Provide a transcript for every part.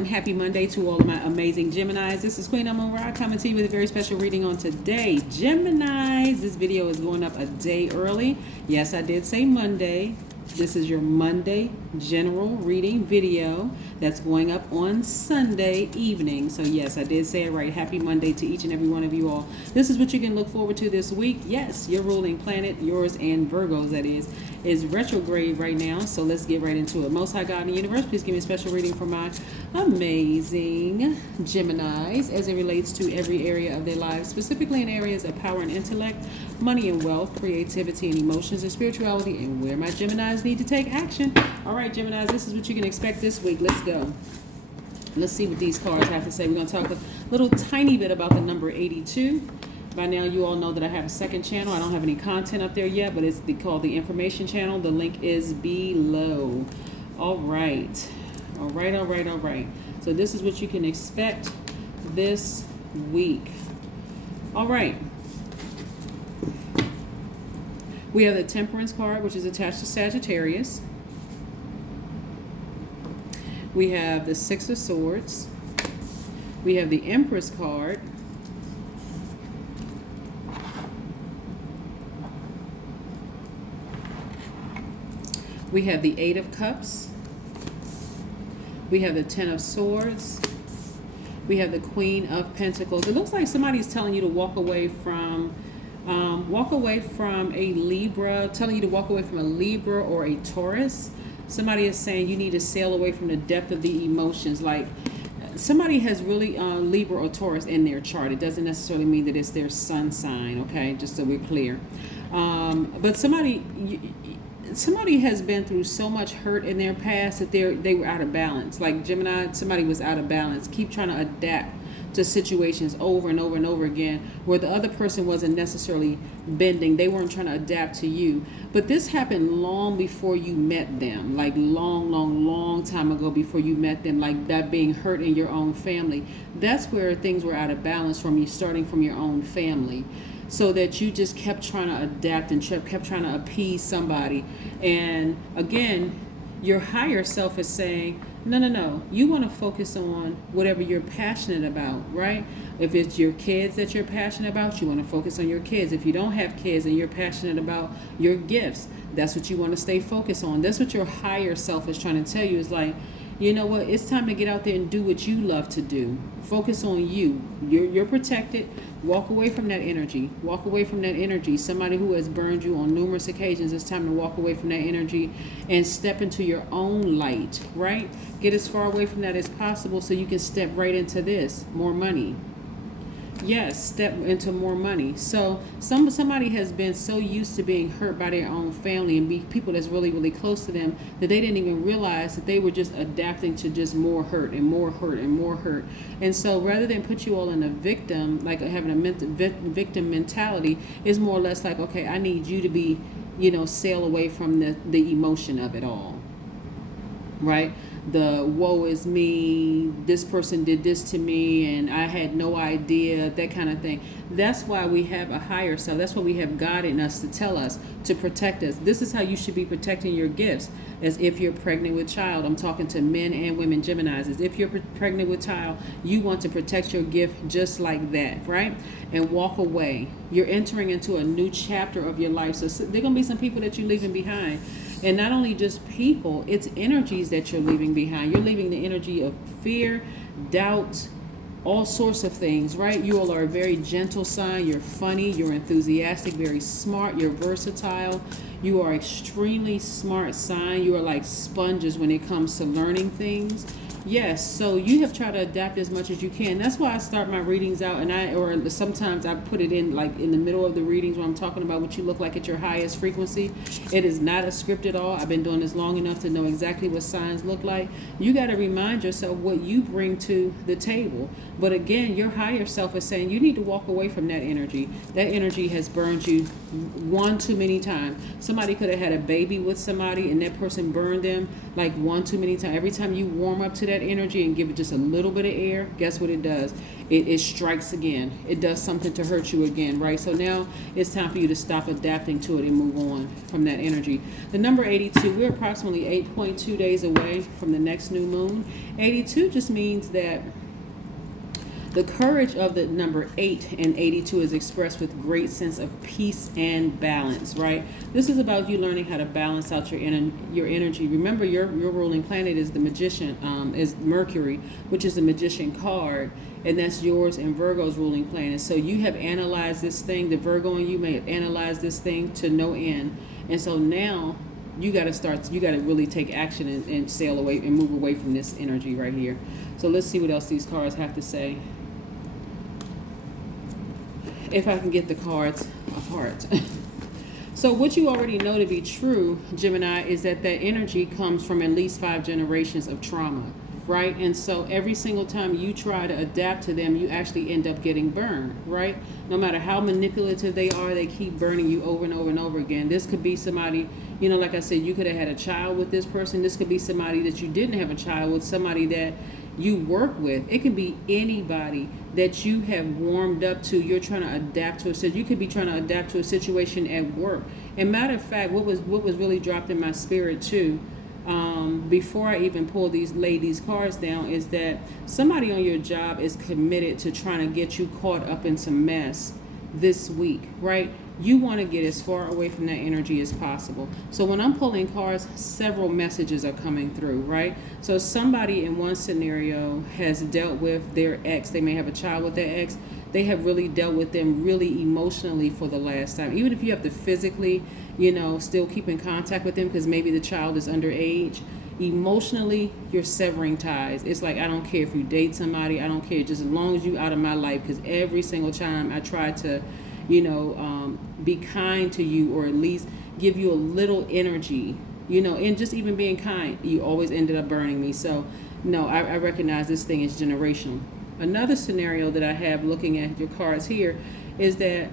and happy Monday to all of my amazing Geminis. This is Queen Amun Ra coming to you with a very special reading on today. Geminis, this video is going up a day early. Yes, I did say Monday. This is your Monday general reading video that's going up on Sunday evening. So yes, I did say it right. Happy Monday to each and every one of you all. This is what you can look forward to this week. Yes, your ruling planet, yours and Virgo's that is retrograde right now. So let's get right into it. Most High God in the universe, please give me a special reading for my amazing Geminis as it relates to every area of their lives, specifically in areas of power and intellect, money and wealth, creativity and emotions and spirituality, and where my Geminis need to take action. All right, Geminis, this is what you can expect this week. Let's go. Let's see what these cards have to say. We're going to talk a little tiny bit about the number 82. By now, you all know that I have a second channel. I don't have any content up there yet, but it's called the Information Channel. The link is below. All right. All right, all right, all right. So this is what you can expect this week. All right. We have the Temperance card, which is attached to Sagittarius. We have the Six of Swords. We have the Empress card. We have the Eight of Cups. We have the Ten of Swords. We have the Queen of Pentacles. It looks like somebody's telling you to walk away from a Libra, telling you to walk away from a Libra or a Taurus. Somebody is saying you need to sail away from the depth of the emotions. Like somebody has really Libra or Taurus in their chart. It doesn't necessarily mean that it's their sun sign, okay? Just so we're clear. But somebody has been through so much hurt in their past that they were out of balance. Like Gemini, somebody was out of balance. Keep trying to adapt to situations over and over and over again where the other person wasn't necessarily bending. They weren't trying to adapt to you. But this happened long before you met them, like long time ago before you met them, like that being hurt in your own family. That's where things were out of balance from you, starting from your own family. So that you just kept trying to adapt and kept trying to appease somebody. And again, your higher self is saying, no. You want to focus on whatever you're passionate about, right? If it's your kids that you're passionate about, you want to focus on your kids. If you don't have kids and you're passionate about your gifts, that's what you want to stay focused on. That's what your higher self is trying to tell you. Is like, you know what? It's time to get out there and do what you love to do. Focus on you. You're protected. Walk away from that energy. Walk away from that energy. Somebody who has burned you on numerous occasions, it's time to walk away from that energy and step into your own light, right? Get as far away from that as possible so you can step right into this. More money. Yes, step into more money. So somebody has been so used to being hurt by their own family and be people that's really close to them that they didn't even realize that they were just adapting to just more hurt and more hurt and more hurt. And so rather than put you all in a victim, like having a victim mentality, is more or less like, okay, I need you to be, sail away from the emotion of it all. Right? The woe is me, this person did this to me and I had no idea, that kind of thing. That's why we have a higher self. That's why we have God in us to tell us, to protect us. This is how you should be protecting your gifts. As if you're pregnant with child, I'm talking to men and women Geminis. As if you're pregnant with child, you want to protect your gift just like that, right? And walk away. You're entering into a new chapter of your life. So there are going to be some people that you're leaving behind. And not only just people, it's energies that you're leaving behind. You're leaving the energy of fear, doubt, all sorts of things, right? You all are a very gentle sign. You're funny. You're enthusiastic, very smart. You're versatile. You are extremely smart sign. You are like sponges when it comes to learning things. Yes, so you have tried to adapt as much as you can. That's why I start my readings out, or sometimes I put it in like in the middle of the readings where I'm talking about what you look like at your highest frequency. It is not a script at all. I've been doing this long enough to know exactly what signs look like. You got to remind yourself what you bring to the table. But again, your higher self is saying you need to walk away from that energy. That energy has burned you one too many times. Somebody could have had a baby with somebody and that person burned them like one too many times. Every time you warm up to that energy and give it just a little bit of air, guess what it does? It strikes again. It does something to hurt you again, right? So now it's time for you to stop adapting to it and move on from that energy. The number 82, we're approximately 8.2 days away from the next new moon. 82 just means that the courage of the number 8 and 82 is expressed with great sense of peace and balance, right? This is about you learning how to balance out your energy. Remember, your ruling planet is the magician, is Mercury, which is the magician card, and that's yours and Virgo's ruling planet. So you have analyzed this thing, the Virgo and you may have analyzed this thing to no end. And so now you got to really take action and sail away and move away from this energy right here. So let's see what else these cards have to say. If I can get the cards apart. So what you already know to be true, Gemini, is that energy comes from at least 5 generations of trauma, right? And so every single time you try to adapt to them, you actually end up getting burned, right? No matter how manipulative they are, they keep burning you over and over and over again. This could be somebody, like I said, you could have had a child with this person. This could be somebody that you didn't have a child with, somebody that you work with. It can be anybody that you have warmed up to. You're trying to adapt to. So you could be trying to adapt to a situation at work. And matter of fact, what was really dropped in my spirit too, before I even lay these cards down, is that somebody on your job is committed to trying to get you caught up in some mess this week, right? You want to get as far away from that energy as possible. So when I'm pulling cards, several messages are coming through, right? So somebody in one scenario has dealt with their ex. They may have a child with their ex. They have really dealt with them really emotionally for the last time. Even if you have to physically, still keep in contact with them because maybe the child is underage, emotionally, you're severing ties. It's like, I don't care if you date somebody. I don't care. Just as long as you out of my life, because every single time I try to be kind to you, or at least give you a little energy, and just even being kind, you always ended up burning me. So no, I recognize this thing is generational. Another scenario that I have looking at your cards here is that,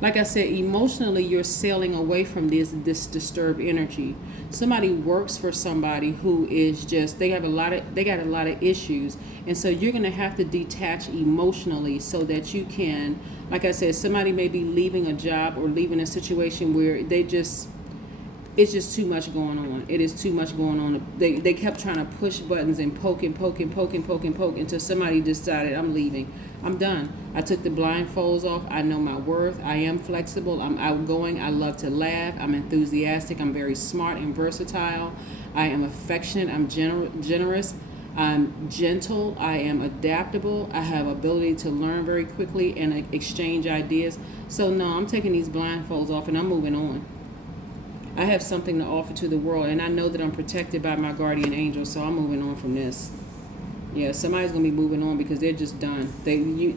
like I said, emotionally, you're sailing away from this disturbed energy. Somebody works for somebody who is just, they got a lot of issues. And so you're going to have to detach emotionally so that you can, like I said, somebody may be leaving a job or leaving a situation where it's just too much going on. It is too much going on. They kept trying to push buttons and poke until somebody decided, I'm leaving. I'm done. I took the blindfolds off. I know my worth. I am flexible. I'm outgoing. I love to laugh. I'm enthusiastic. I'm very smart and versatile. I am affectionate. I'm generous. I'm gentle. I am adaptable. I have ability to learn very quickly and exchange ideas. So no, I'm taking these blindfolds off and I'm moving on. I have something to offer to the world, and I know that I'm protected by my guardian angel, so I'm moving on from this. Yeah, somebody's going to be moving on because they're just done.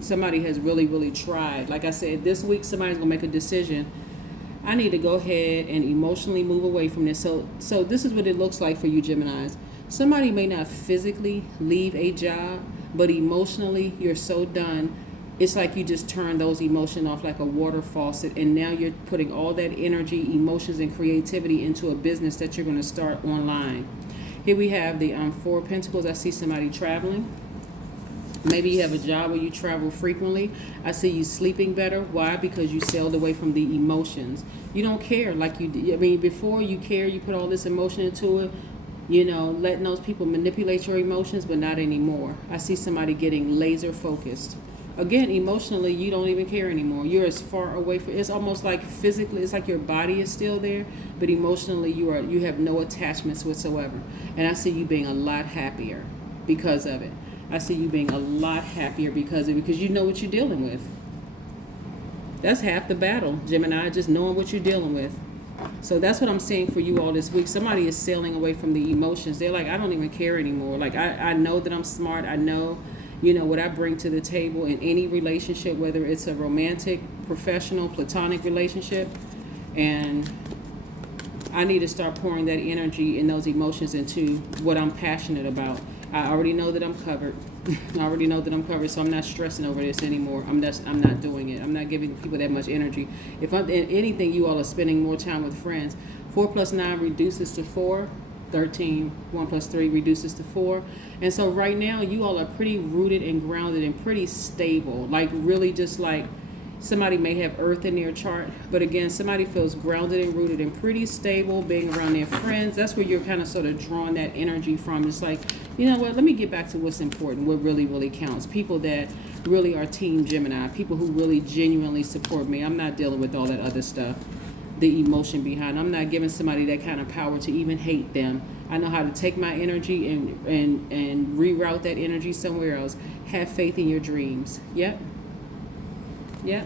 Somebody has really, really tried. Like I said, this week somebody's going to make a decision. I need to go ahead and emotionally move away from this. So this is what it looks like for you Geminis. Somebody may not physically leave a job, but emotionally you're so done. It's like you just turn those emotions off like a water faucet, and now you're putting all that energy, emotions, and creativity into a business that you're going to start online. Here we have the 4 of Pentacles. I see somebody traveling. Maybe you have a job where you travel frequently. I see you sleeping better. Why? Because you sailed away from the emotions. You don't care like you did. I mean, before you care, you put all this emotion into it, letting those people manipulate your emotions, but not anymore. I see somebody getting laser focused. Again, emotionally, you don't even care anymore. You're as far away from, it's almost like physically, it's like your body is still there, but emotionally you have no attachments whatsoever. And I see you being a lot happier because of it. I see you being a lot happier because of it, because you know what you're dealing with. That's half the battle, Gemini, just knowing what you're dealing with. So that's what I'm seeing for you all this week. Somebody is sailing away from the emotions. They're like, I don't even care anymore. Like, I know that I'm smart. I know what I bring to the table in any relationship, whether it's a romantic, professional, platonic relationship. And I need to start pouring that energy and those emotions into what I'm passionate about. I already know that I'm covered. I already know that I'm covered, so I'm not stressing over this anymore. I'm not doing it. I'm not giving people that much energy. If I'm in anything, you all are spending more time with friends. 4 plus 9 reduces to 4. 13, 1 plus 3 reduces to 4. And so right now, you all are pretty rooted and grounded and pretty stable. Like really just like somebody may have earth in their chart, but again, somebody feels grounded and rooted and pretty stable, being around their friends. That's where you're kind of sort of drawing that energy from. It's like, you know what, let me get back to what's important, what really, really counts. People that really are Team Gemini, people who really genuinely support me. I'm not dealing with all that other stuff, the emotion behind. I'm not giving somebody that kind of power to even hate them. I know how to take my energy and reroute that energy somewhere else. Have faith in your dreams. Yep. Yeah.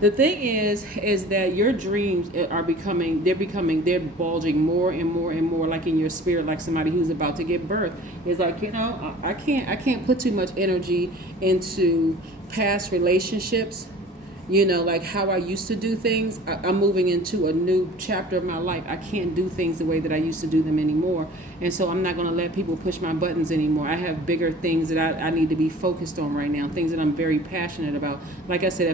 The thing is that your dreams are they're bulging more and more and more, like in your spirit, like somebody who's about to give birth. It's like, you know, I can't put too much energy into past relationships. You know, like how I used to do things. I'm moving into a new chapter of my life. I can't do things the way that I used to do them anymore. And so I'm not going to let people push my buttons anymore. I have bigger things that I need to be focused on right now, things that I'm very passionate about. Like I said,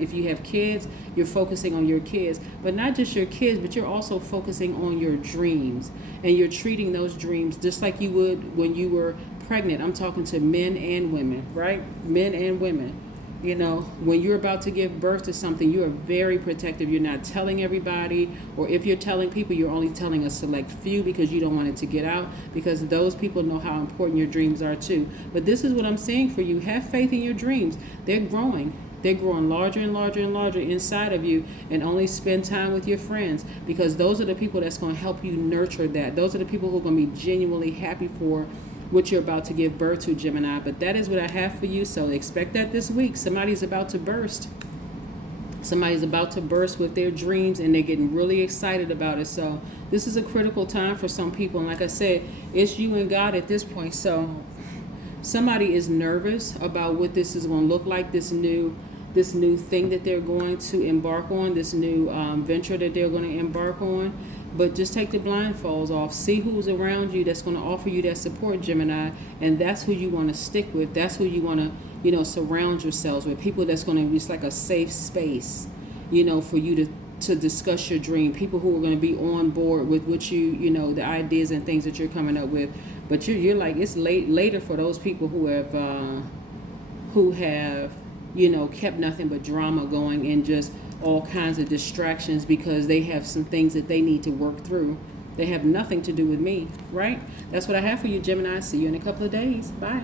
if you have kids, you're focusing on your kids. But not just your kids, but you're also focusing on your dreams. And you're treating those dreams just like you would when you were pregnant. I'm talking to men and women, right? Men and women. You know, when you're about to give birth to something, you are very protective. You're not telling everybody, or if you're telling people, you're only telling a select few because you don't want it to get out, because those people know how important your dreams are too. But this is what I'm saying for you. Have faith in your dreams. They're growing. They're growing larger and larger and larger inside of you, and only spend time with your friends, because those are the people that's going to help you nurture that. Those are the people who are going to be genuinely happy for what you're about to give birth to, Gemini. But that is what I have for you, so expect that this week. Somebody's about to burst. Somebody's about to burst with their dreams, and they're getting really excited about it. So this is a critical time for some people, and like I said, it's you and God at this point. So somebody is nervous about what this is going to look like, this new thing that they're going to embark on, this new venture that they're going to embark on. But just take the blindfolds off. See who's around you that's going to offer you that support, Gemini, and that's who you want to stick with. That's who you want to, you know, surround yourselves with. People that's going to be like a safe space, you know, for you to discuss your dream. People who are going to be on board with what you know, the ideas and things that you're coming up with. But you're like, it's later for those people who have, you know, kept nothing but drama going and just all kinds of distractions because they have some things that they need to work through. They have nothing to do with me, right? That's what I have for you, Gemini. See you in a couple of days. Bye.